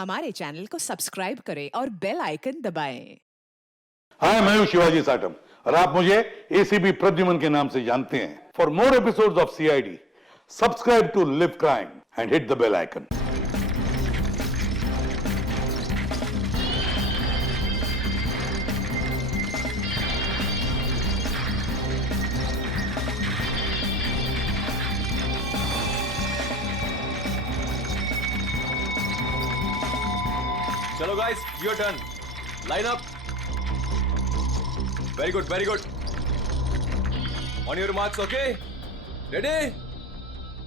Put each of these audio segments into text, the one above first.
हमारे चैनल को सब्सक्राइब करें और बेल आइकन दबाएं। हाय, मैं हूं शिवाजी साटम और आप मुझे एसीपी प्रद्युमन के नाम से जानते हैं। For more episodes of CID, subscribe to Liv crime and hit the bell icon. चलो guys, your turn. Line up. Very good, very good. On your marks, okay? Ready,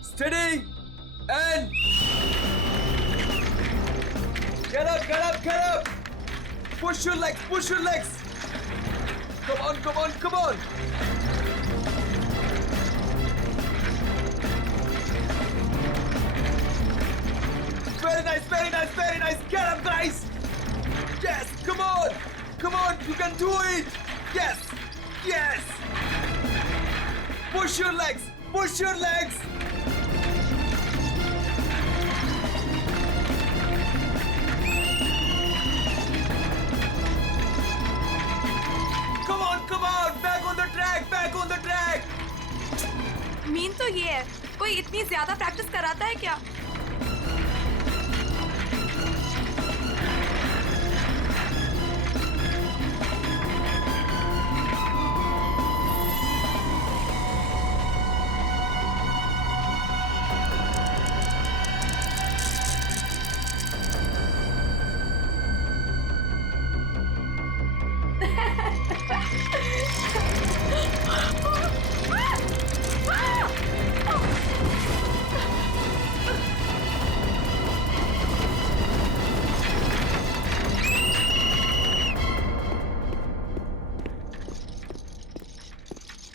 steady and get up, get up, get up. Push your legs, push your legs. Come on, come on, come on. Very nice, very nice, very nice. Get up, guys. Yes, come on. Come on, you can do it. Yes, yes. Push your legs, push your legs. Come on, back on the track, back on the track. Mean तो ये है, कोई इतनी ज्यादा practice कराता है क्या?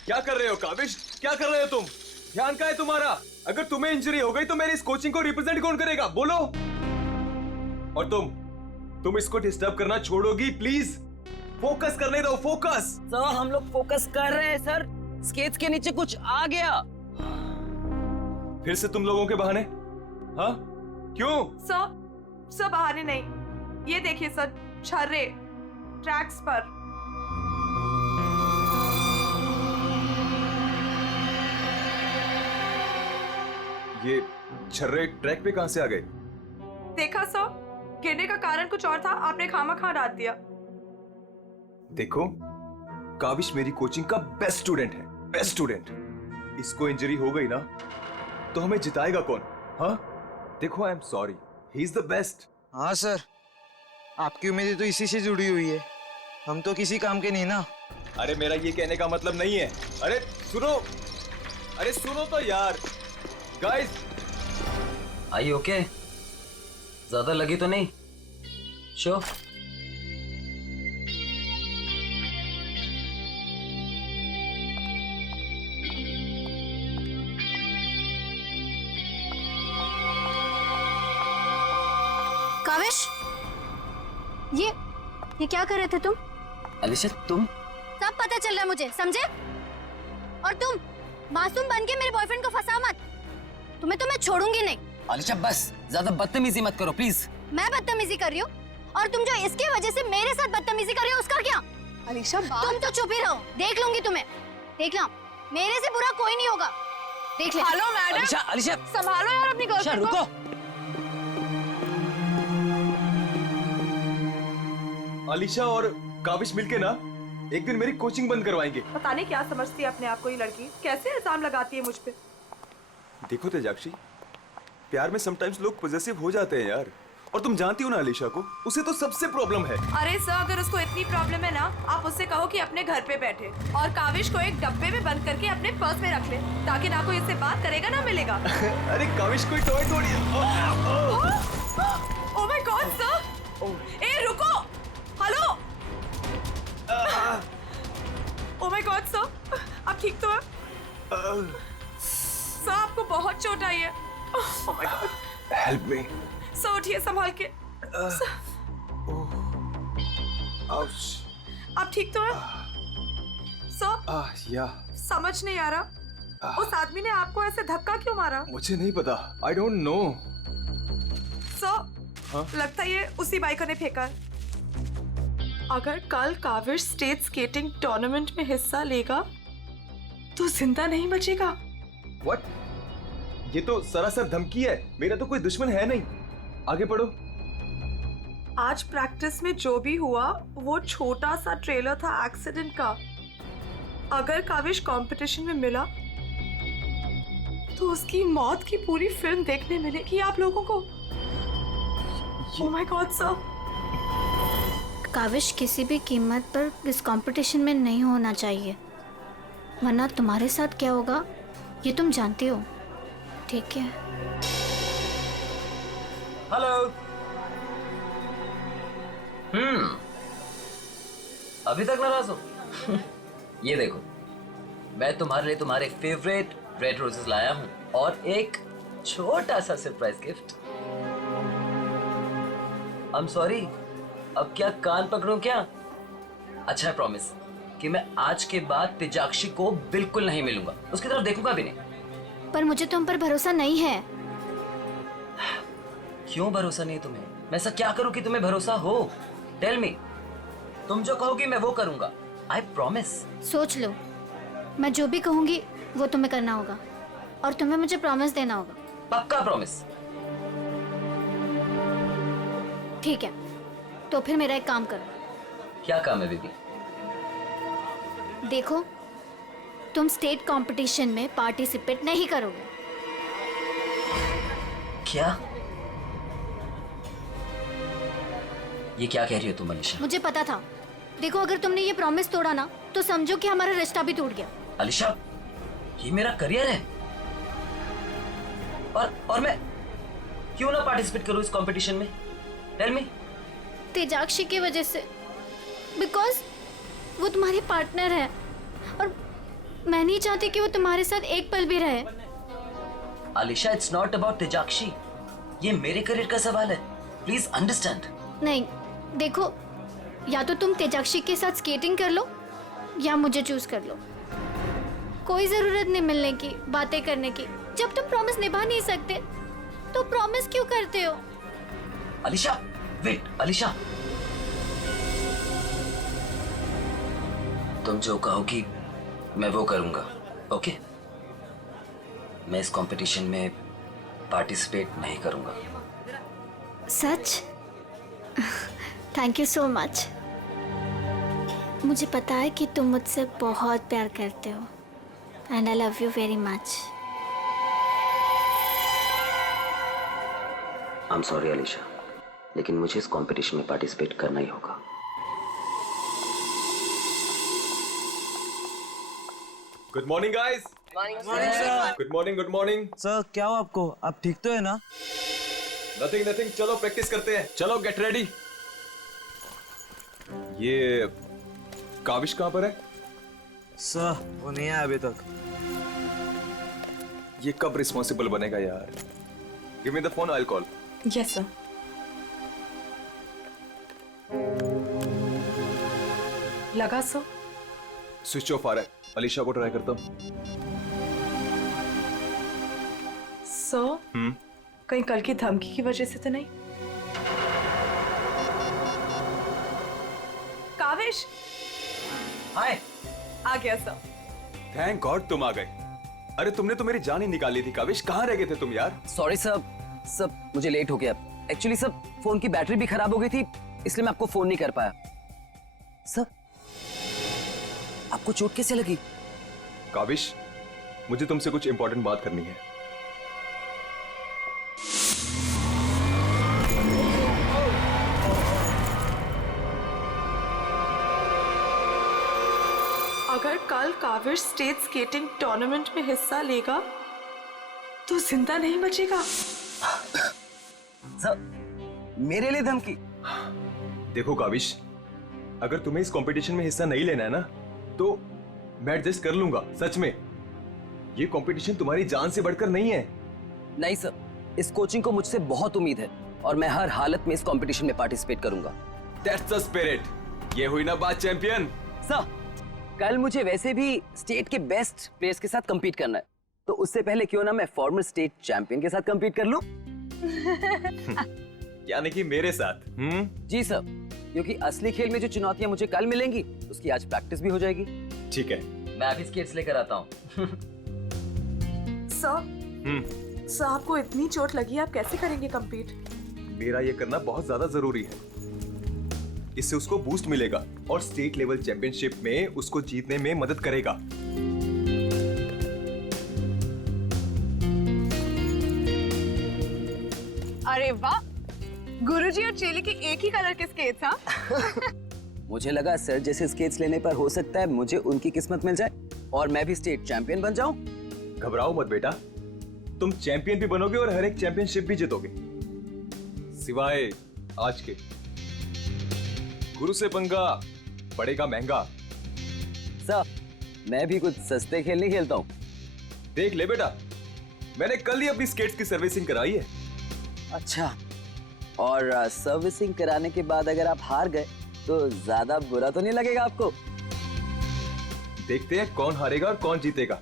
क्या कर रहे हो काविश? क्या कर रहे हो तुम? ध्यान कहाँ है तुम्हारा? अगर तुम्हें इंजरी हो गई तो मेरी इस कोचिंग को रिप्रेजेंट कौन करेगा? बोलो। और तुम इसको डिस्टर्ब करना छोड़ोगी प्लीज? फोकस करने दो, फोकस। सर हम लोग फोकस कर रहे हैं सर। स्केच के नीचे कुछ आ गया। फिर से तुम लोगों के बहाने? हाँ, क्यों? सर बहाने नहीं, ये देखिए सर, छर्रे ट्रैक्स पर। ये छर्रे ट्रैक पे कहां से आ गए? देखा सर, गिरने का कारण कुछ और था, आपने खामा डाल दिया। देखो, काविश मेरी कोचिंग का बेस्ट स्टूडेंट है, बेस्ट स्टूडेंट। इसको इंजरी हो गई ना तो हमें जिताएगा कौन? हाँ, देखो, I am sorry, he is the best. हाँ सर, आपकी उम्मीदें तो इसी से जुड़ी हुई है। हम तो किसी काम के नहीं ना। अरे मेरा ये कहने का मतलब नहीं है। अरे सुनो तो यार। गाइस, आई ओके? ज्यादा लगी तो नहीं? शो काविश, ये क्या कर रहे थे तुम? अलीशा तुम? सब पता चल रहा है मुझे, समझे? और तुम मासूम बन के मेरे बॉयफ्रेंड को फंसाओ मत। तुम्हें तो मैं छोड़ूंगी नहीं। अलीशा बस, ज्यादा बदतमीजी मत करो प्लीज। मैं बदतमीजी कर रही हूँ और तुम जो इसकी वजह से मेरे साथ बदतमीजी कर रही हो उसका क्या? अलीशा, तुम तो चुप ही रहो, देख लूंगी तुम्हें। देख लो, मेरे से बुरा कोई नहीं होगा। देख ले। हेलो मैडम, अलीशा संभालो यार अपनी गर्लफ्रेंड को। रुको। अलीशा और काविश मिलके ना एक दिन मेरी कोचिंग बंद करवाएंगे। पता नहीं क्या समझती है अपने आप को ये लड़की, कैसे इल्जाम लगाती है मुझ पे। देखो तेजाक्षी, प्यार में समटाइम्स लोग पॉजेसिव हो जाते हैं यार। और तुम जानती हो ना अलीशा को, उसे तो सबसे प्रॉब्लम है। अरे सर, अगर उसको इतनी प्रॉब्लम है ना, आप उससे कहो कि अपने घर पे बैठे और काविश को एक डब्बे में बंद करके अपने पर्स में रख ले, ताकि ना कोई इससे बात करेगा ना मिलेगा। अरे काविश कोई टॉय थोड़ी है। ओह माय गॉड सर, ए रुको, hello. Oh my god sir, आप ठीक तो हैं? सर आपको बहुत चोट आई है। ओह my God, help me. Sir उठिए संभाल के। आप ठीक तो हैं? सर या समझ नहीं आ रहा, उस आदमी ने आपको ऐसे धक्का क्यों मारा? मुझे नहीं पता, आई डोंट नो। सर लगता है ये उसी बाइकर ने फेंका है। अगर कल काविश स्टेट स्केटिंग टूर्नामेंट में हिस्सा लेगा तो जिंदा नहीं बचेगा। व्हाट? ये तो सरासर धमकी है। मेरा तो कोई दुश्मन है नहीं। आगे पढ़ो। आज प्रैक्टिस में जो भी हुआ वो छोटा सा ट्रेलर था एक्सीडेंट का। अगर काविश कंपटीशन में मिला तो उसकी मौत की पूरी फिल्म देखने मिलेगी आप लोगों को। Oh my god sir. Kavish किसी भी कीमत पर इस कंपटीशन में नहीं होना चाहिए, वरना तुम्हारे साथ क्या होगा ये तुम जानते हो, ठीक है? हेलो। अभी तक नाराज हो? ये देखो, मैं तुम्हारे लिए तुम्हारे फेवरेट रेड रोजेस लाया हूँ और एक छोटा सा surprise gift. I am sorry, अब क्या कान पकड़ूं क्या? अच्छा, प्रॉमिस कि मैं आज के बाद तेजाक्षी को बिल्कुल नहीं मिलूंगा, उसकी तरफ देखूंगा भी नहीं। पर मुझे तुम पर भरोसा नहीं है। क्यों भरोसा नहीं तुम्हें? मैं ऐसा क्या करूं कि तुम्हें भरोसा हो? Tell me. तुम जो कहोगी मैं वो करूंगा। I promise. सोच लो, मैं जो भी कहूंगी वो तुम्हें करना होगा और तुम्हें मुझे प्रॉमिस देना होगा। पक्का प्रॉमिस? ठीक है, तो फिर मेरा एक काम करो। क्या काम है बेबी? देखो, तुम स्टेट कंपटीशन में पार्टिसिपेट नहीं करोगे। क्या? ये क्या कह रही हो तुम अलीशा? मुझे पता था। देखो, अगर तुमने ये प्रॉमिस तोड़ा ना तो समझो कि हमारा रिश्ता भी टूट गया। अलीशा, ये मेरा करियर है और मैं क्यों ना पार्टिसिपेट करूं इस कंपटीशन में? Tell me. तेजाक्षी की वजह से, बिकॉज वो तुम्हारी पार्टनर है और मैं नहीं चाहती कि वो तुम्हारे साथ एक पल भी रहे। अलीशा, इट्स नॉट अबाउट तेजाक्षी, ये मेरे करियर का सवाल है। Please understand. नहीं, देखो, या तो तुम तेजाक्षी के साथ स्केटिंग कर लो या मुझे चूज कर लो। कोई जरूरत नहीं मिलने की, बातें करने की। जब तुम प्रॉमिस निभा नहीं सकते तो प्रॉमिस क्यों करते हो? अलीशा, वेट। अलीशा, तुम जो कहोगी मैं वो करूंगा, ओके? मैं इस कंपटीशन में पार्टिसिपेट नहीं करूंगा। सच? Thank you so much. मुझे पता है कि तुम मुझसे बहुत प्यार करते हो and I love you very much. I am sorry Alisha, लेकिन मुझे इस कंपटीशन में पार्टिसिपेट करना ही होगा। Good morning guys. Morning sir. Good morning, good morning. Sir क्या हुआ आपको? आप ठीक तो है ना? नथिंग नथिंग, चलो प्रैक्टिस करते हैं। चलो गेट रेडी। ये काविश कहाँ पर है? सर वो नहीं आया अभी तक। ये कब रिस्पॉन्सिबल बनेगा यार? Give me the phone, I will call. Yes sir. लगा सर? स्विच ऑफ आ रहा है। अलीशा को ट्राई करता हूँ। सर, कहीं कल की धमकी की वजह से तो नहीं? काविश हाय। आ गया सर। थैंक गॉड तुम आ गए। अरे तुमने तो मेरी जान ही निकाली थी काविश। कहाँ रह गए थे तुम यार? सॉरी सर, मुझे लेट हो गया। एक्चुअली सर, फोन की बैटरी भी खराब हो गई थी, इसलिए मैं आपको फोन नहीं कर पाया। सर, आपको चोट कैसे लगी? काविश, मुझे तुमसे कुछ इंपॉर्टेंट बात करनी है। अगर कल काविश स्टेट स्केटिंग टूर्नामेंट में हिस्सा लेगा तो जिंदा नहीं बचेगा। सर, मेरे लिए धमकी? देखो काविश, अगर तुम्हें इस कंपटीशन में हिस्सा नहीं लेना है ना तो मैं एडजस्ट कर लूंगा। सच में, ये कंपटीशन तुम्हारी जान से बढ़कर नहीं है। नहीं सर, इस कोचिंग को मुझसे बहुत उम्मीद है और मैं हर हालत में इस कंपटीशन में पार्टिसिपेट करूंगा। That's the spirit. ये हुई ना बात चैंपियन। सर, कल मुझे वैसे भी स्टेट के बेस्ट प्लेयर्स के साथ compete करना है, तो उससे पहले क्यों ना मैं फॉर्मर स्टेट चैंपियन के साथ compete कर लूं? यानी कि मेरे साथ। जी सर, क्योंकि असली खेल में जो चुनौतियां मुझे कल मिलेंगी उसकी आज प्रैक्टिस भी हो जाएगी। ठीक है। मैं अभी स्केट्स लेकर आता हूँ। सर आपको इतनी चोट लगी, आप कैसे करेंगे compete? मेरा ये करना बहुत ज्यादा जरूरी है। इससे उसको बूस्ट मिलेगा और स्टेट लेवल चैंपियनशिप में उसको जीतने में मदद करेगा। अरे वाह, गुरुजी और चेली के एक ही कलर के स्केट्स। हाँ मुझे लगा सर जैसे स्केट्स लेने पर हो सकता है मुझे उनकी किस्मत मिल जाए और मैं भी स्टेट चैंपियन बन जाऊं। घबराओ मत बेटा, तुम चैंपियन भी बनोगे और हर एक चैंपियनशिप भी जीतोगे, सिवाय आज के। गुरु से पंगा पड़ेगा महंगा। सर मैं भी कुछ सस्ते खेल नहीं खेलता हूँ। देख ले बेटा, मैंने कल ही अपनी स्केट्स की सर्विसिंग कराई है। अच्छा, और सर्विसिंग कराने के बाद अगर आप हार गए तो ज्यादा बुरा तो नहीं लगेगा आपको? देखते हैं कौन हारेगा और कौन जीतेगा।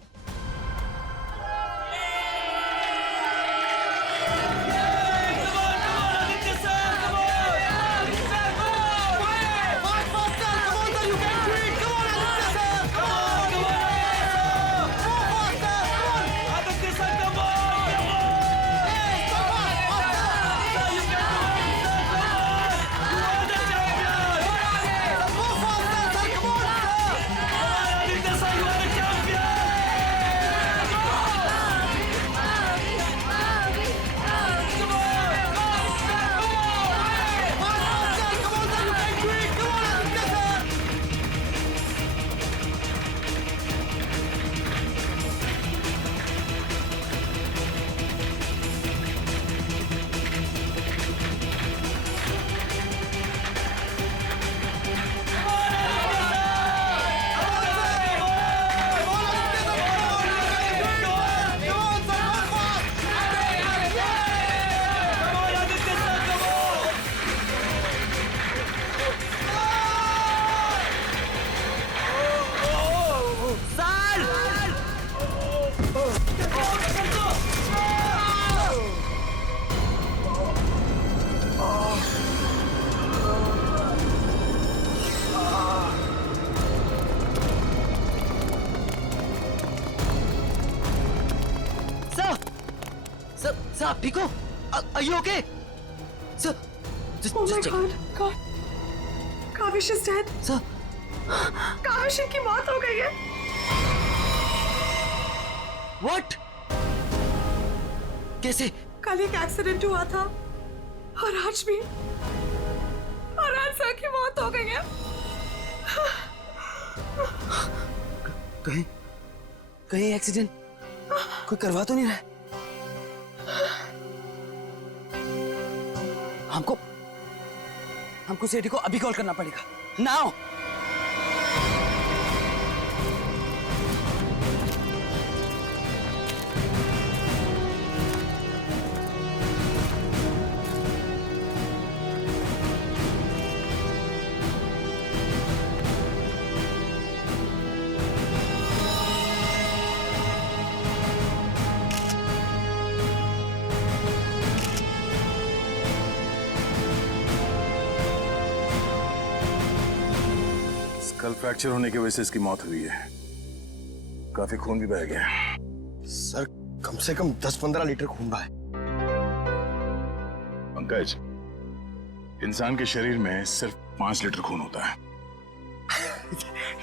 सर आप ठीक हो? Are you okay? Sir, Oh my check. God, Kaavish is dead. Sir, Kaavish की मौत हो गई है। what? कैसे? कल एक एक्सीडेंट हुआ था और आज भी, और आज सर की मौत हो गई है। कहीं एक्सीडेंट कोई करवा तो नहीं रहा है? हमको सेठी को अभी कॉल करना पड़ेगा। नाउ। कल फ्रैक्चर होने की वजह से इसकी मौत हुई है। काफी खून भी बह गया। सर कम से कम 10-15 लीटर खून बहा है। पंकज, इंसान के शरीर में सिर्फ 5 लीटर खून होता है।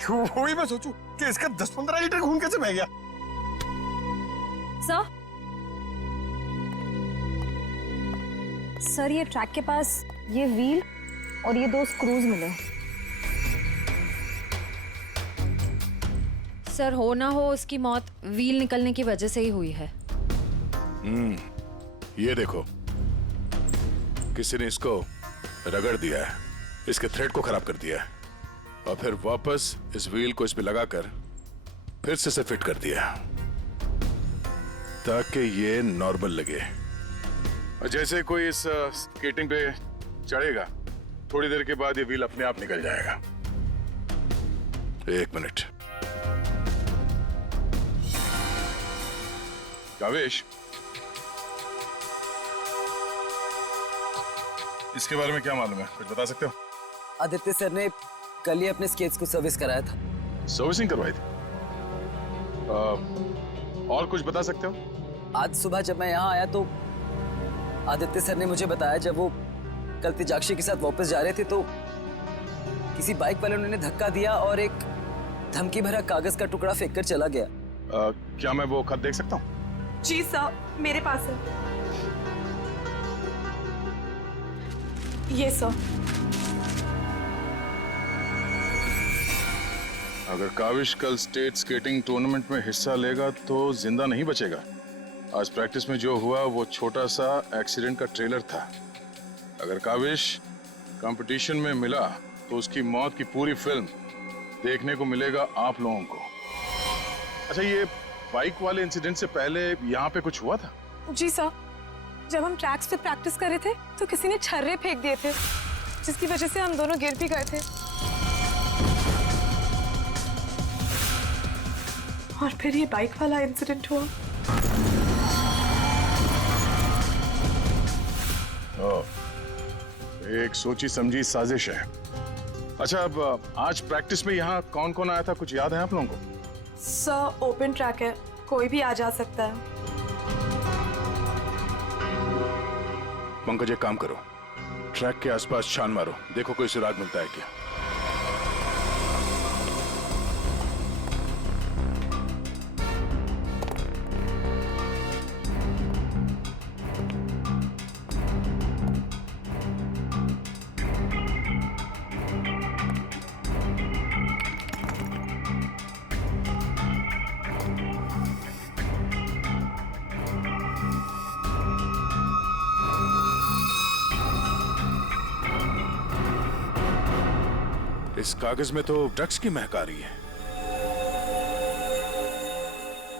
वही मैं सोचूं कि इसका 10-15 लीटर खून कैसे बह गया। सर ये ट्रैक के पास ये व्हील और ये 2 स्क्रूज मिले। सर हो ना हो उसकी मौत व्हील निकलने की वजह से ही हुई है। ये देखो, किसी ने इसको रगड़ दिया है, इसके थ्रेड को खराब कर दिया है और फिर वापस इस व्हील को इस पे लगाकर फिर से इसे फिट कर दिया ताकि ये नॉर्मल लगे। और जैसे कोई इस स्केटिंग पे चढ़ेगा, थोड़ी देर के बाद ये व्हील अपने आप निकल जाएगा। 1 मिनट। कावेश, इसके बारे में क्या मालूम है, कुछ बता सकते हो? आदित्य सर ने कल ही अपने स्केट्स को सर्विस कराया था। सर्विसिंग करवाई थी? और कुछ बता सकते हो? आज सुबह जब मैं यहाँ आया तो आदित्य सर ने मुझे बताया जब वो कल तेजाक्षी के साथ वापस जा रहे थे तो किसी बाइक वाले ने धक्का दिया और एक धमकी भरा कागज का टुकड़ा फेंक कर चला गया। क्या मैं वो खत देख सकता हूँ? जी सर, मेरे पास है। ये सर। अगर काविश कल स्टेट स्केटिंग टूर्नामेंट में हिस्सा लेगा तो जिंदा नहीं बचेगा। आज प्रैक्टिस में जो हुआ वो छोटा सा एक्सीडेंट का ट्रेलर था। अगर काविश कंपटीशन में मिला तो उसकी मौत की पूरी फिल्म देखने को मिलेगा आप लोगों को। अच्छा, ये बाइक वाले इंसिडेंट से पहले यहाँ पे कुछ हुआ था? जी सर, जब हम ट्रैक्स पे प्रैक्टिस कर रहे थे तो किसी ने छर्रे फेंक दिए थे जिसकी वजह से हम दोनों गिर भी गए थे। और फिर ये बाइक वाला इंसिडेंट हुआ। एक सोची समझी साजिश है। अच्छा, अब आज प्रैक्टिस में यहाँ कौन कौन आया था, कुछ याद है आप लोगों को? सर, ओपन ट्रैक है, कोई भी आ जा सकता है। पंकज, एक काम करो, ट्रैक के आसपास छान मारो, देखो कोई सुराग मिलता है क्या। इस कागज में तो ड्रग्स की महक आ रही है।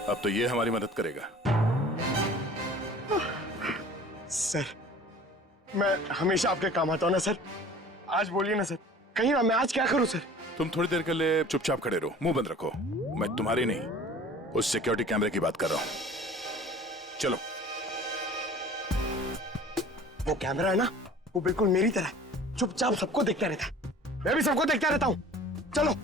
अब तो ये हमारी मदद करेगा। सर, मैं हमेशा आपके काम आता हूँ ना सर। आज बोलिए ना सर, कहीं ना मैं आज क्या करूँ सर? तुम थोड़ी देर के लिए चुपचाप खड़े रहो, मुंह बंद रखो। मैं तुम्हारी नहीं, उस सिक्योरिटी कैमरे की बात कर रहा हूँ। चलो। वो कैमरा है ना, वो बिल्कुल मेरी तरह चुपचाप सबको देखता रहता है। मैं भी सबको देखता रहता हूँ। चलो।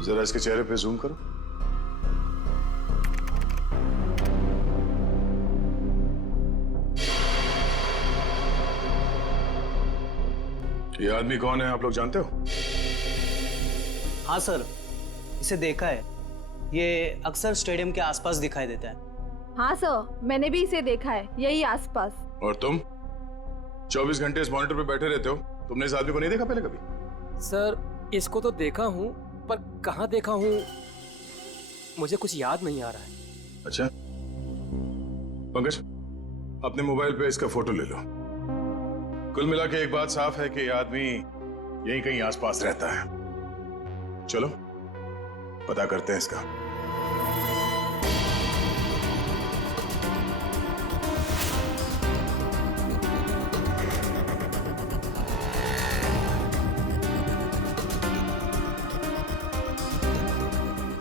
जरा इसके चेहरे पे जूम करो। ये आदमी कौन है, आप लोग जानते हो? हाँ सर, इसे देखा है। ये अक्सर स्टेडियम के आसपास दिखाई देता है। हाँ सर, मैंने भी इसे देखा है, यही आसपास। और तुम 24 घंटे इस मॉनिटर पे बैठे रहते हो, तुमने इस आदमी को नहीं देखा पहले कभी? सर, इसको तो देखा हूँ, पर कहाँ देखा हूँ मुझे कुछ याद नहीं आ रहा है। अच्छा, पंकज, अपने मोबाइल पे इसका फोटो ले लो। कुल मिला के एक बात साफ है कि ये आदमी यहीं कहीं आसपास रहता है। चलो पता करते हैं इसका।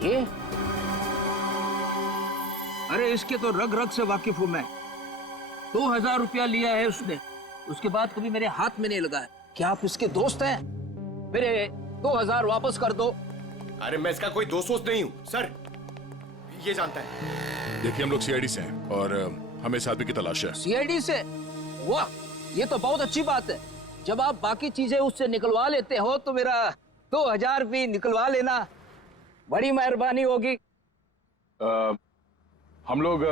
ये? अरे इसके तो रग रग से वाकिफ हूं मैं। 2000 रुपया लिया है उसने, उसके बाद कभी मेरे हाथ में नहीं लगा है। क्या आप इसके दोस्त हैं? मेरे 2000 वापस कर दो। अरे मैं इसका कोई दोस्त नहीं हूँ सर, ये जानता है। देखिए, हम लोग सीआईडी से हैं और हमें इस आदमी की तलाश है। सीआईडी से? वाह, ये तो बहुत अच्छी बात है। जब आप बाकी चीजें उससे निकलवा लेते हो तो मेरा 2000 भी निकलवा लेना, बड़ी मेहरबानी होगी। हम लोग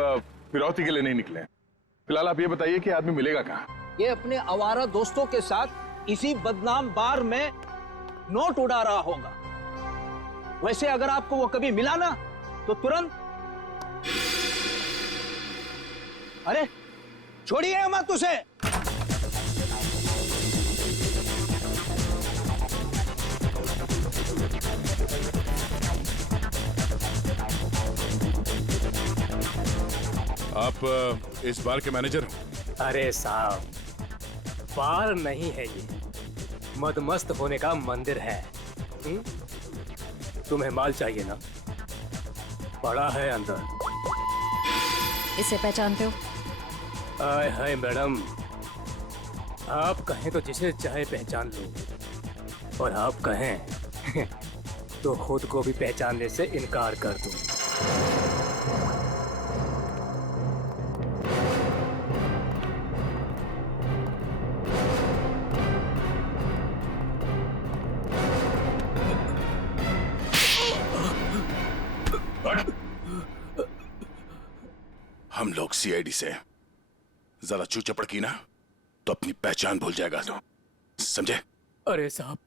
फिरौती के लिए नहीं निकले हैं। फिलहाल आप ये बताइए कि आदमी मिलेगा कहाँ? ये अपने आवारा दोस्तों के साथ इसी बदनाम बार में नोट उड़ा रहा होगा। वैसे अगर आपको वो कभी मिला ना तो तुरंत अरे छोड़िए मत उसे। आप इस बार के मैनेजर हो? अरे साहब, बार नहीं है ये, मदमस्त होने का मंदिर है। तुम्हें माल चाहिए ना? पड़ा है अंदर। इसे पहचानते हो? आय हाय मैडम, आप कहें तो जिसे चाहे पहचान लो, और आप कहें तो खुद को भी पहचानने से इनकार कर दूं। हम लोग सीआईडी से जरा चू चपड़ की ना तो अपनी पहचान भूल जाएगा तो, समझे? अरे साहब,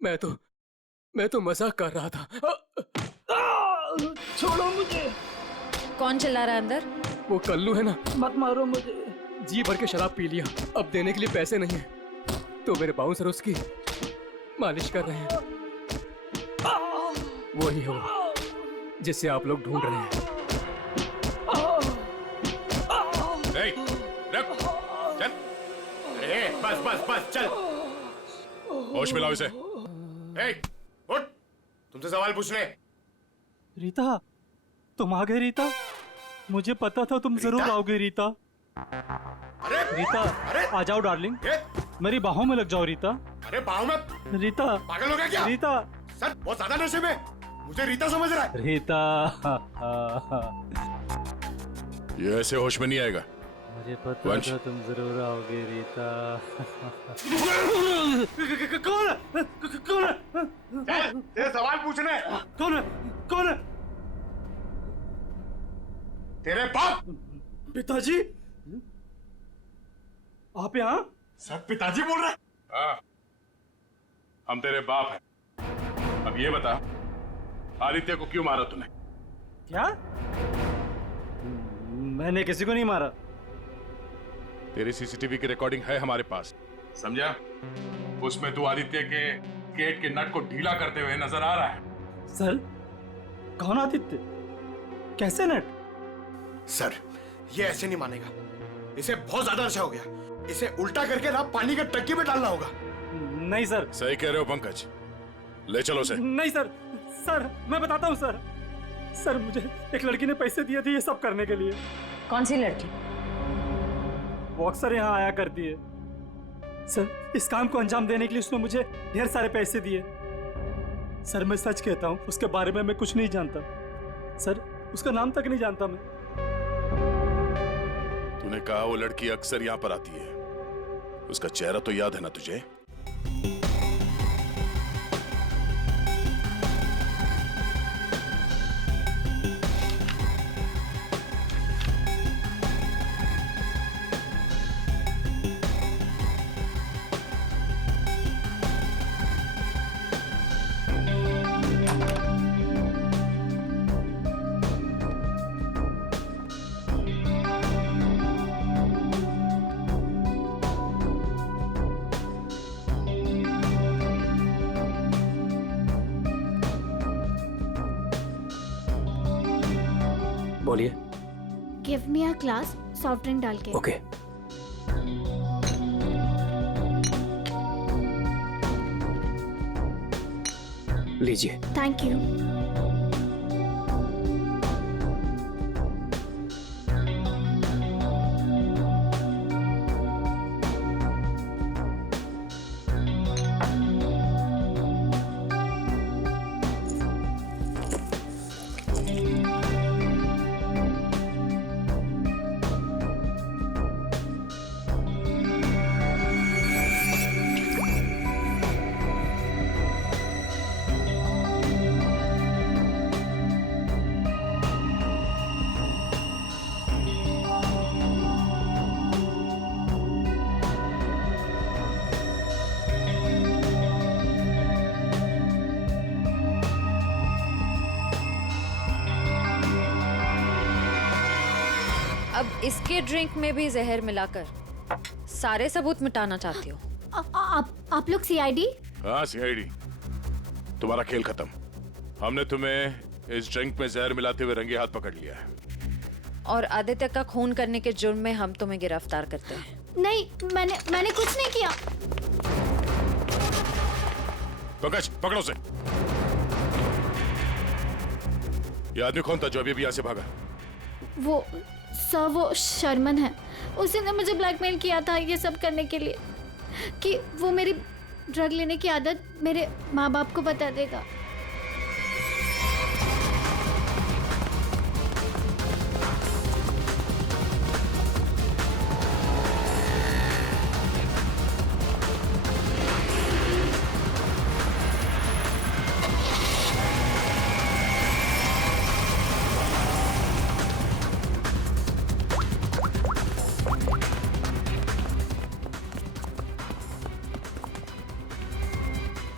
मैं तो मजाक कर रहा था। छोड़ो मुझे। कौन चिल्ला रहा है अंदर? वो कल्लू है ना, मत मारो मुझे। जी भर के शराब पी लिया, अब देने के लिए पैसे नहीं है, तो मेरे बाउंसर उसकी मालिश कर रहे हैं। वही हो जिसे आप लोग ढूंढ रहे हैं। रख, चल। बस बस बस चल। होश में लाओ इसे। उठ, तुमसे सवाल पूछने। रीता, तुम आ गए रीता? मुझे पता था तुम जरूर आओगे रीता। अरे रीता, आ जाओ डार्लिंग, मेरी बाहों में लग जाओ रीता। अरे बाहों में? रीता, पागल हो गया क्या? रीता सर बहुत ज्यादा नशे में, मुझे रीता समझ रहा है। रीता ये ऐसे होश में नहीं आएगा। मुझे पता था तुम जरूर आओगे रीता। कौन है? कौन है? तेरे सवाल पूछने। कौन है? कौन है? तेरे बाप। पिताजी, आप यहाँ? सर पिताजी बोल रहे हैं? हाँ, हम तेरे बाप हैं। अब ये बता, आदित्य को क्यों मारा तूने? क्या? मैंने किसी को नहीं मारा। तेरी सीसीटीवी की रिकॉर्डिंग है हमारे पास, समझा? उसमें तू आदित्य के गेट के नट को ढीला करते हुए नजर आ रहा है। सर, कौन आदित्य? कैसे नट? सर, ये ऐसे नहीं मानेगा, इसे बहुत ज्यादा नशा हो गया, इसे उल्टा करके ना पानी के टंकी में डालना होगा। नहीं सर। सही कह रहे हो पंकज, ले चलो उसे। नहीं सर, सर मैं बताता हूँ सर। सर मुझे एक लड़की ने पैसे दिए थे ये सब करने के लिए। कौन सी लड़की? वो अक्सर यहाँ आया करती है सर। इस काम को अंजाम देने के लिए उसने मुझे ढेर सारे पैसे दिए। सर मैं सच कहता हूँ, उसके बारे में मैं कुछ नहीं जानता सर, उसका नाम तक नहीं जानता मैं। तूने कहा वो लड़की अक्सर यहाँ पर आती है, उसका चेहरा तो याद है ना तुझे? बोलिए। Give me a glass soft drink डाल के। ओके। लीजिए। Thank you. अब इसके ड्रिंक में भी जहर मिलाकर सारे सबूत मिटाना चाहती हो? आप लोग सीआईडी? हाँ सीआईडी। तुम्हारा खेल खत्म। हमने तुम्हें इस ड्रिंक में जहर मिलाते हुए रंगे हाथ पकड़ लिया है। और आदित्य का खून करने के जुर्म में हम तुम्हें गिरफ्तार करते हैं। नहीं, मैंने कुछ नहीं किया। पंकज पकड़ो उसे। ये आदमी कौन था जो अभी यहाँ से भागा? वो सर, वो शर्मन है। उसी ने मुझे ब्लैकमेल किया था ये सब करने के लिए, कि वो मेरी ड्रग लेने की आदत मेरे माँ बाप को बता देगा।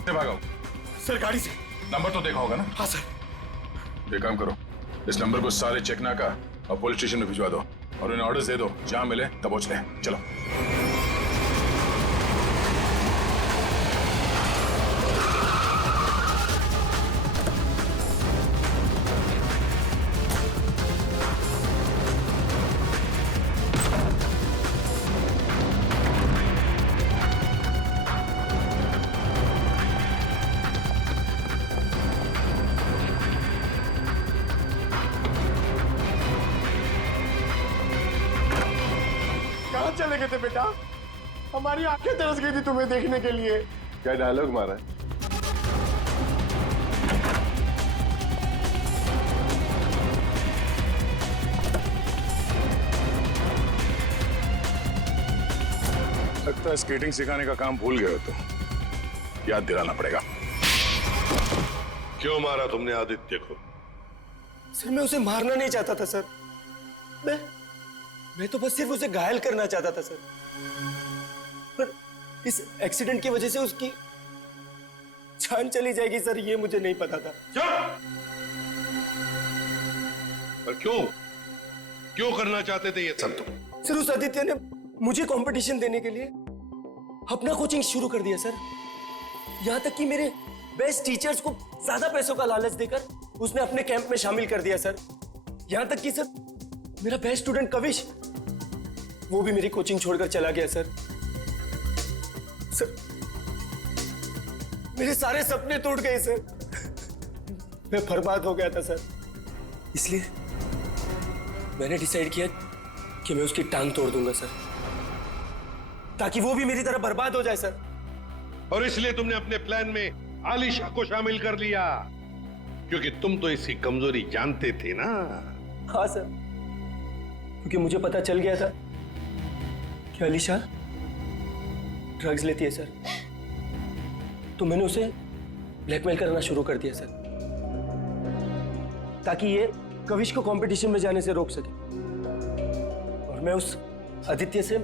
भागा सर गाड़ी से। नंबर तो देखा होगा ना? हाँ सर। एक काम करो, इस नंबर को सारे चेकना का और पुलिस स्टेशन में भिजवा दो और उन्हें ऑर्डर्स दे दो, जहां मिले तब पहुंच ले। चलो। चले गए थे बेटा? हमारी आंखें तरस गई थी तुम्हें देखने के लिए। क्या डायलॉग मारा है? लगता है स्केटिंग सिखाने का काम भूल गए हो तुम। याद दिलाना पड़ेगा। क्यों मारा तुमने आदित्य को? सर मैं उसे मारना नहीं चाहता था सर। मैं तो बस सिर्फ उसे घायल करना चाहता था सर। पर इस एक्सीडेंट की वजह से उसकी जान चली जाएगी सर, ये मुझे नहीं पता था। पर क्यों करना चाहते थे ये सब तुम? सर उस आदित्य ने मुझे कंपटीशन देने के लिए अपना कोचिंग शुरू कर दिया सर। यहां तक कि मेरे बेस्ट टीचर्स को ज्यादा पैसों का लालच देकर उसने अपने कैंप में शामिल कर दिया सर। यहां तक कि सर मेरा बेस्ट स्टूडेंट कविश, वो भी मेरी कोचिंग छोड़कर चला गया सर। सर मेरे सारे सपने टूट गए सर। मैं बर्बाद हो गया था सर। इसलिए मैंने डिसाइड किया कि मैं उसकी टांग तोड़ दूंगा सर, ताकि वो भी मेरी तरह बर्बाद हो जाए सर। और इसलिए तुमने अपने प्लान में आलिशा को शामिल कर लिया, क्योंकि तुम तो इसकी कमजोरी जानते थे ना। हाँ सर, क्योंकि मुझे पता चल गया था कि आलिशा ड्रग्स लेती है सर, तो मैंने उसे ब्लैकमेल करना शुरू कर दिया सर, ताकि ये कविश को कंपटीशन में जाने से रोक सके और मैं उस आदित्य से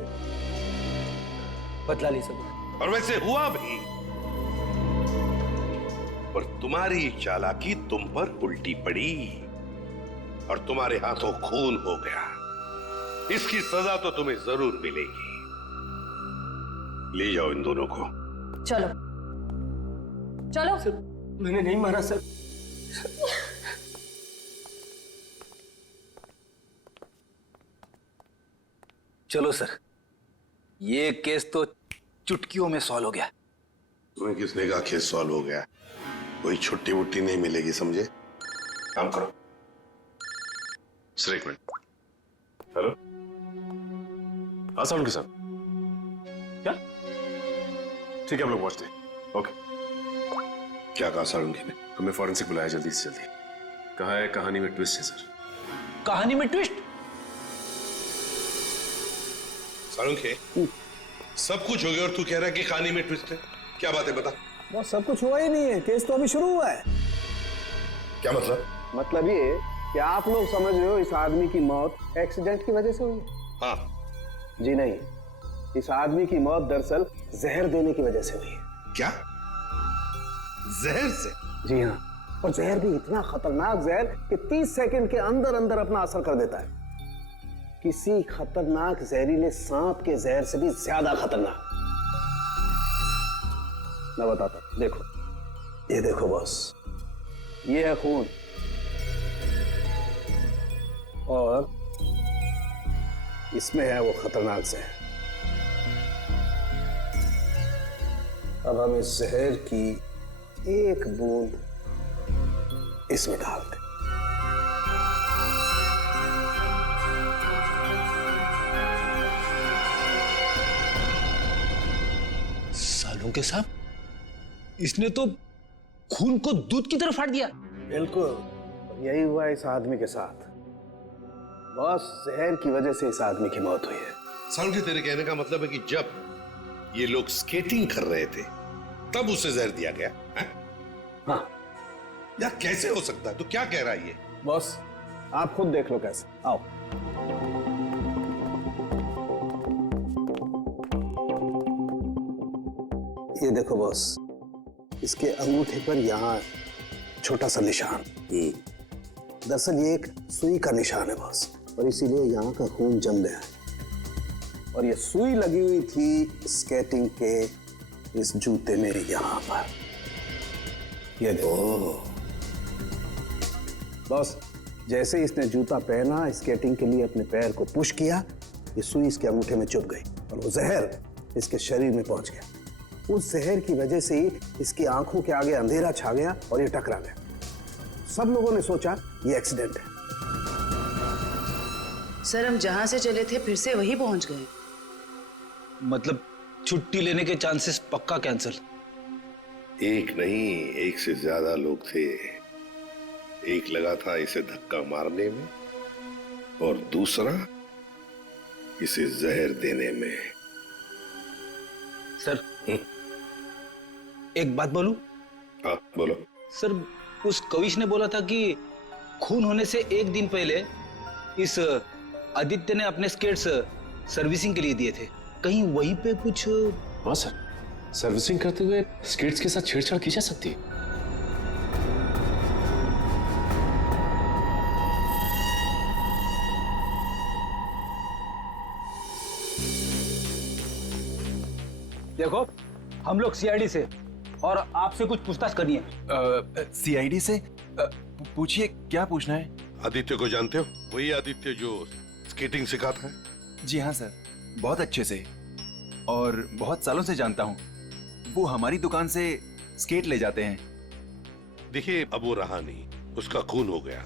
बदला ले सकूं। और वैसे हुआ भी, पर तुम्हारी चालाकी तुम पर उल्टी पड़ी और तुम्हारे हाथों खून हो गया। इसकी सजा तो तुम्हें जरूर मिलेगी। ले जाओ इन दोनों को। चलो चलो। सर मैंने नहीं मारा सर। चलो सर, ये केस तो चुटकियों में सॉल्व हो गया। तुम्हें किसने कहा केस सॉल्व हो गया? कोई छुट्टी वुट्टी नहीं मिलेगी, समझे? काम करो। सर एक मिनट। हेलो, हाँ सालुंकी साहब। क्या? ठीक है, हम लोग पहुंचते हैं। ओके। क्या कहा सालुंकी ने? हमें फॉरेंसिक बुलाया जल्दी से जल्दी। कहा है कहानी में ट्विस्ट है सर। कहानी में ट्विस्ट? सालुंकी, सब कुछ हो गया और तू कह रहा है कि कहानी में ट्विस्ट है? क्या बात है, बता। वो सब कुछ हुआ ही नहीं है, केस तो अभी शुरू हुआ है। क्या मतलब? मतलब ये कि आप लोग समझ रहे हो इस आदमी की मौत एक्सीडेंट की वजह से हुई है। हाँ। जी नहीं, इस आदमी की मौत दरअसल जहर देने की वजह से हुई है। क्या? जहर से? जी हाँ, और जहर भी इतना खतरनाक जहर कि 30 सेकंड के अंदर अंदर अपना असर कर देता है। किसी खतरनाक जहरीले सांप के जहर से भी ज्यादा खतरनाक। मैं बताता हूं, देखो, ये देखो बॉस, ये है खून और इसमें है वो खतरनाक जहर। अब हम इस जहर की एक बूंद इसमें डाल दें। सालों के साथ इसने तो खून को दूध की तरह फाड़ दिया। बिल्कुल, यही हुआ इस आदमी के साथ। बॉस, जहर की वजह से इस आदमी की मौत हुई है। सालू, तेरे कहने का मतलब है कि जब ये लोग स्केटिंग कर रहे थे तब उसे जहर दिया गया है? हाँ। यार कैसे हो सकता है? तो क्या कह रहा है ये? बॉस, आप खुद देख लो कैसे। आओ। ये देखो बॉस, इसके अंगूठे पर यहाँ छोटा सा निशान। दरअसल ये एक सुई का निशान है बॉस, और इसीलिए यहाँ का खून जम गया है। और ये सुई लगी हुई थी स्केटिंग के इस जूते में यहाँ पर। ये देखो बॉस, जैसे इसने जूता पहना, स्केटिंग के लिए अपने पैर को पुश किया, ये सुई इसके अंगूठे में चुभ गई और वो जहर इसके शरीर में पहुंच गया। उस जहर की वजह से ही इसकी आंखों के आगे अंधेरा छा गया और ये टकरा गया। सब लोगों ने सोचा ये एक्सीडेंट है। सर, हम जहां से चले थे फिर से वही पहुंच गए। मतलब छुट्टी लेने के चांसेस पक्का कैंसिल। एक नहीं, एक से ज्यादा लोग थे। एक लगा था इसे धक्का मारने में और दूसरा इसे जहर देने में। सर, एक बात बोलूं? हाँ, बोलो। सर, उस कविश ने बोला था कि खून होने से एक दिन पहले इस आदित्य ने अपने स्केट्स सर्विसिंग के लिए दिए थे। कहीं वहीं पे कुछ? हाँ सर, सर्विसिंग करते हुए स्केट्स के साथ छेड़छाड़ की जा सकती है। देखो, हम लोग सीआईडी से और आपसे कुछ पूछताछ करनी है। सीआईडी से? पूछिए, क्या पूछना है? आदित्य को जानते हो? वही आदित्य जो स्केटिंग सिखाता है? जी हाँ सर, बहुत अच्छे से और बहुत सालों से जानता हूँ। वो हमारी दुकान से स्केट ले जाते हैं। देखिए, अब वो रहा नहीं, उसका खून हो गया।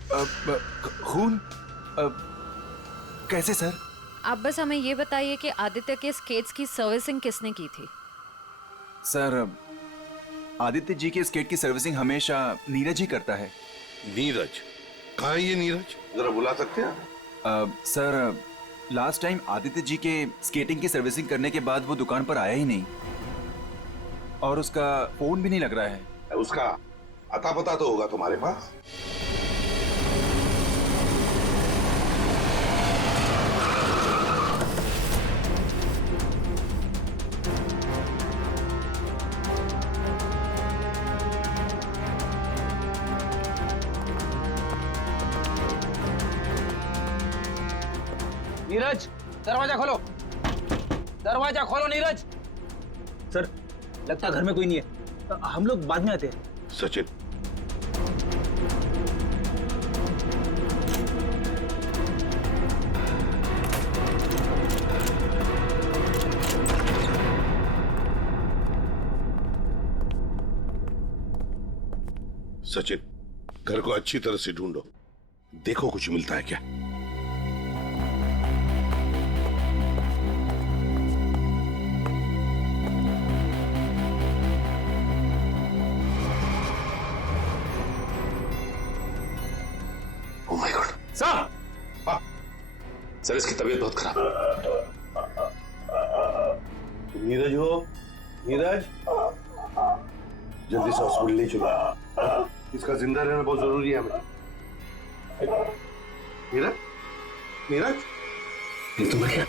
खून? कैसे सर? आप बस हमें ये बताइए कि आदित्य के स्केट्स की सर्विसिंग किसने की थी? सर, आदित्य जी के स्केट की सर्विसिंग हमेशा नीरज ही करता है। नीरज? कहाँ है ये नीरज? जरा बुला सकते हैं? Sir, last time Aditya ji के स्केटिंग की सर्विसिंग करने के बाद वो दुकान पर आया ही नहीं और उसका फोन भी नहीं लग रहा है। उसका अता पता तो होगा तुम्हारे पास? नीरज, दरवाजा खोलो। दरवाजा खोलो नीरज। सर, लगता घर में कोई नहीं है, हम लोग बाद में आते हैं। सचिन, सचिन, घर को अच्छी तरह से ढूंढो, देखो कुछ मिलता है क्या। सर! सर, इसकी तबीयत बहुत खराब है। नीरज हो? नीरज, जल्दी से हॉस्पिटल ले चलो, इसका जिंदा रहना बहुत जरूरी है हमें। नीरज, नीरज, ये तो मर गया।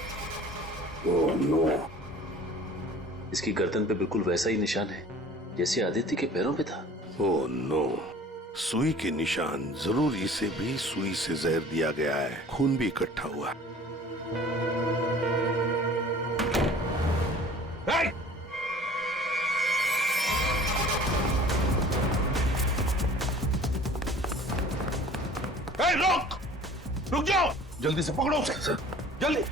Oh no. इसकी गर्दन पे बिल्कुल वैसा ही निशान है जैसे आदित्य के पैरों पे था। ओह नो, सुई के निशान। जरूर इसे भी सुई से जहर दिया गया है, खून भी इकट्ठा हुआ। रोक, रुक जाओ, जल्दी से पकड़ो उसे, जल्दी।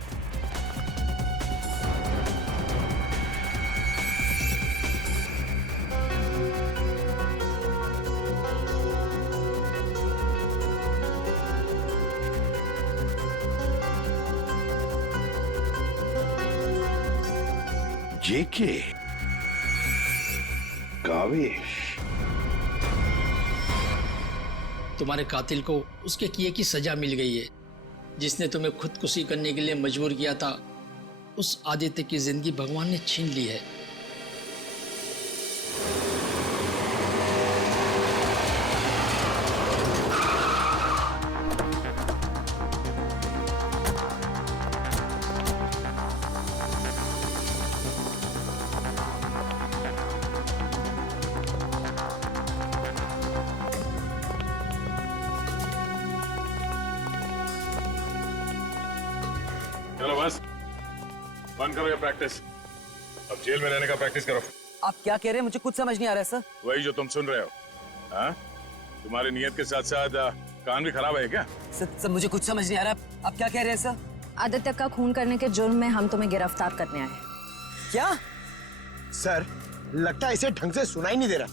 जेके कावेश, तुम्हारे कातिल को उसके किए की सजा मिल गई है। जिसने तुम्हें खुदकुशी करने के लिए मजबूर किया था, उस आदित्य की जिंदगी भगवान ने छीन ली है। चलो बस बंद करो ये प्रैक्टिस, अब जेल में रहने का प्रैक्टिस करो। आप क्या कह रहे हैं? मुझे कुछ समझ नहीं आ रहा है सर। वही जो तुम सुन रहे हो। हाँ, तुम्हारी नियत के साथ साथ कान भी खराब है क्या? सर मुझे कुछ समझ नहीं आ रहा, आप क्या कह रहे हैं सर? आदित्य का खून करने के जुर्म में हम तुम्हें गिरफ्तार करने आए। क्या? सर लगता है इसे ढंग से सुनाई नहीं दे रहा,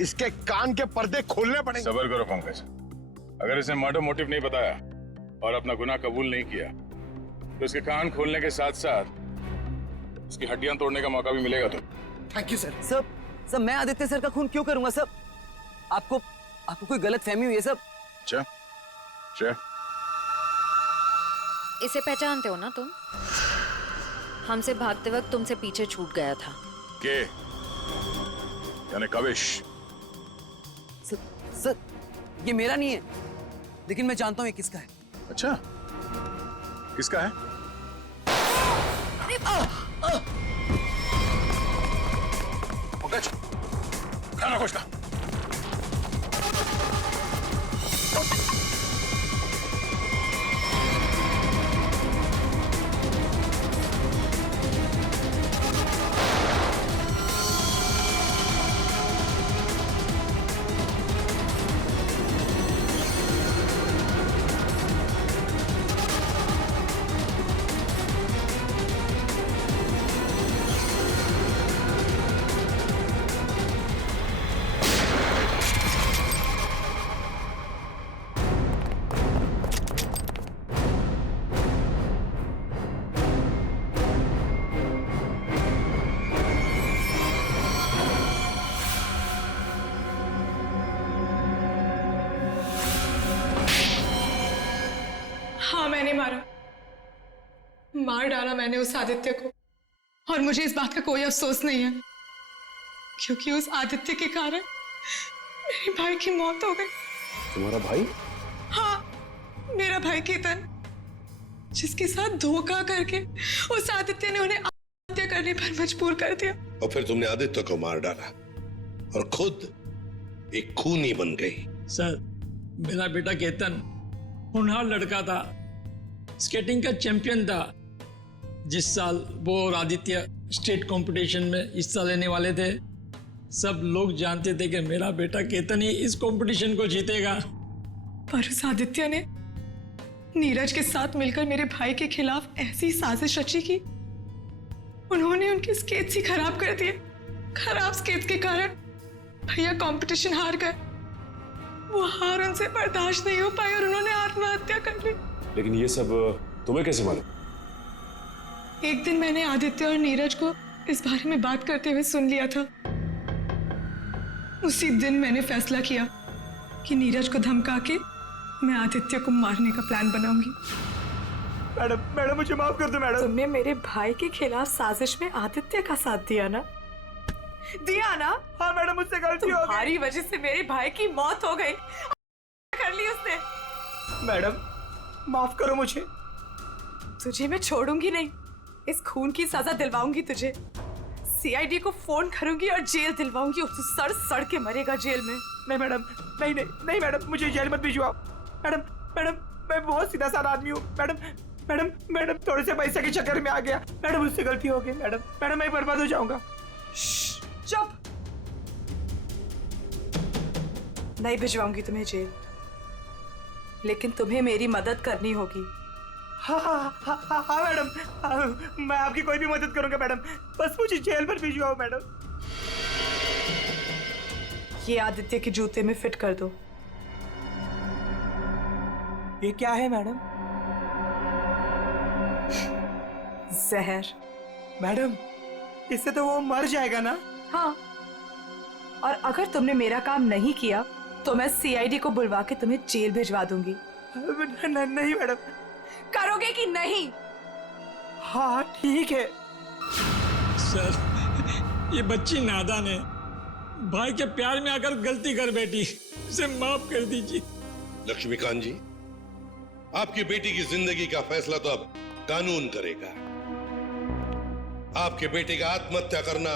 इसके कान के पर्दे खोलने पड़ेंगे। सबर करो पंकज, अगर इसने मर्डर मोटिव नहीं बताया और अपना गुनाह कबूल नहीं किया तो इसके कान खोलने के साथ साथ उसकी हड्डियां तोड़ने का मौका भी मिलेगा। तो थैंक यू सर। सर मैं आदित्य सर का खून क्यों करूंगा सर? आपको कोई गलत फहमी हुई है सर? अच्छा, इसे पहचानते हो ना तुम? हमसे भागते वक्त तुमसे पीछे छूट गया था। के यानी कावेश? सर ये मेरा नहीं है, लेकिन मैं जानता हूँ ये किसका है। अच्छा, किसका है? पंकज, खाना खोजना। हाँ मैंने मार डाला मैंने उस आदित्य को, और मुझे इस बात का कोई अफसोस नहीं है, क्योंकि उस आदित्य के कारण मेरे भाई की मौत हो गई। तुम्हारा भाई? हाँ, मेरा भाई केतन, जिसके साथ धोखा करके उस आदित्य ने उन्हें आत्महत्या करने पर मजबूर कर दिया। और फिर तुमने आदित्य को मार डाला और खुद एक खूनी बन गई। सर मेरा बेटा केतन होनहार लड़का था, स्केटिंग का चैंपियन था। जिस साल वो और आदित्य स्टेट कंपटीशन में हिस्सा लेने वाले थे, सब लोग जानते थे कि मेरा बेटा केतन ही इस कंपटीशन को जीतेगा। पर उस आदित्य ने नीरज के साथ मिलकर मेरे भाई के खिलाफ ऐसी साजिश रची कि उन्होंने उनके स्केट्स ही खराब कर दिए। खराब स्केट्स के कारण भैया कंपटीशन हार गए। वो हार उनसे बर्दाश्त नहीं हो पाई और उन्होंने आत्महत्या कर ली। लेकिन ये सब तुम्हें कैसे मालूम? एक दिन मैंने आदित्य और नीरज को इस बारे में बात करते हुए सुन लिया था। उसी दिन मैंने फैसला किया कि नीरज को धमका के मैं आदित्य को मारने का प्लान बनाऊंगी। मैडम मुझे माफ कर दो मैडम। तुमने मेरे भाई के खिलाफ साजिश में आदित्य का साथ दिया ना? हाँ मैडम, मुझसे गलती हो गई। तुम्हारी वजह से मेरे भाई की मौत हो गई। कर ली उसने। मैडम माफ करो मुझे। तुझे मैं छोड़ूंगी नहीं, इस खून की सजा दिलवाऊंगी तुझे। सीआईडी को फोन करूंगी और जेल दिलवाऊंगी और तू सड़ सड़ के मरेगा जेल में। नहीं मैडम, नहीं मैडम, मुझे जेल मत भिजवाओ। मैडम मैं बहुत सीधा साधा आदमी हूँ। मैडम मैडम मैडम थोड़े से पैसे के चक्कर में आ गया मैडम, उससे गलती हो गई मैडम। मैडम मैं बर्बाद हो जाऊंगा। चुप। नहीं भिजवाऊंगी तुम्हें जेल, लेकिन तुम्हें मेरी मदद करनी होगी। हाँ मैडम, मैं आपकी कोई भी मदद करूंगा मैडम, बस मुझे जेल पर भिजवाओ मैडम। ये आदित्य के जूते में फिट कर दो। ये क्या है मैडम? जहर। मैडम इससे तो वो मर जाएगा ना? हाँ, और अगर तुमने मेरा काम नहीं किया तो मैं सीआईडी को बुलवा के तुम्हें जेल भिजवा दूंगी। नहीं मैडम। करोगे कि नहीं? हाँ ठीक है। सर ये बच्ची नादान है, भाई के प्यार में आकर गलती कर बैठी, इसे माफ कर दीजिए। लक्ष्मीकांत जी, आपकी बेटी की जिंदगी का फैसला तो अब कानून करेगा। आपके बेटे का आत्महत्या करना,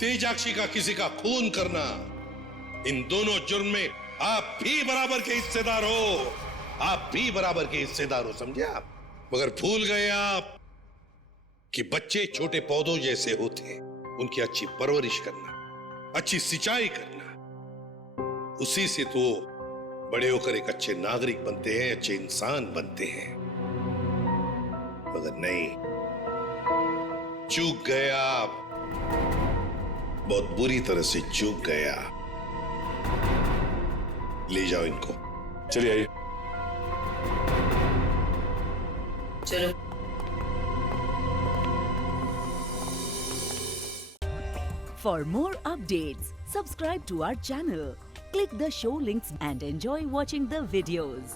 तेजाक्षी का किसी का खून करना, इन दोनों जुर्म में आप भी बराबर के हिस्सेदार हो। आप भी बराबर के हिस्सेदार हो, समझे आप? मगर भूल गए आप कि बच्चे छोटे पौधों जैसे होते, उनकी अच्छी परवरिश करना, अच्छी सिंचाई करना, उसी से तो बड़े होकर एक अच्छे नागरिक बनते हैं, अच्छे इंसान बनते हैं। मगर नहीं, चूक गए आप, बहुत बुरी तरह से चूक गया। ले जाओ इनको। चलिए आइए। चलो। For more updates, subscribe to our channel, click the show links and enjoy watching the videos.